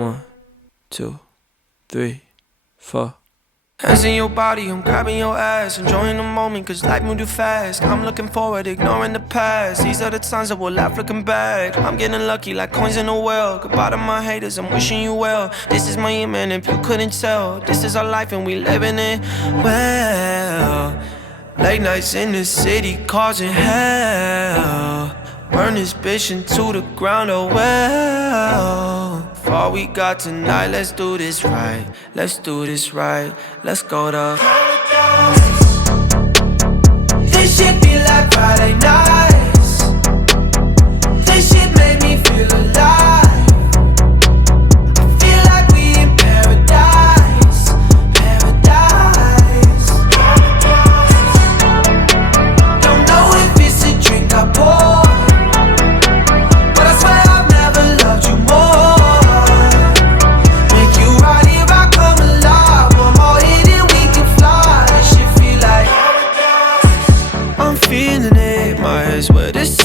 1, 2, 3, 4. Hands in your body, I'm grabbing your ass, enjoying the moment cause life moved too fast. I'm looking forward, ignoring the past. These are the times that we'll laugh looking back. I'm getting lucky like coins in a well. Goodbye to my haters, I'm wishing you well. This is my year, man, if you couldn't tell. This is our life and we living it well. Late nights in the city causing hell. Burn this bitch into the ground, oh well. For all we got tonight, let's do this right. Let's do this right. Let's go to paradise. This shit be like Friday nights. This shit made me feel alive. I feel like we in paradise. Paradise. Don't know if it's a drink I pour, but I swear I've never loved you more. Make you right here, I come alive. One more hit and we can fly. This shit feel like paradise. I'm feeling it, my head's where this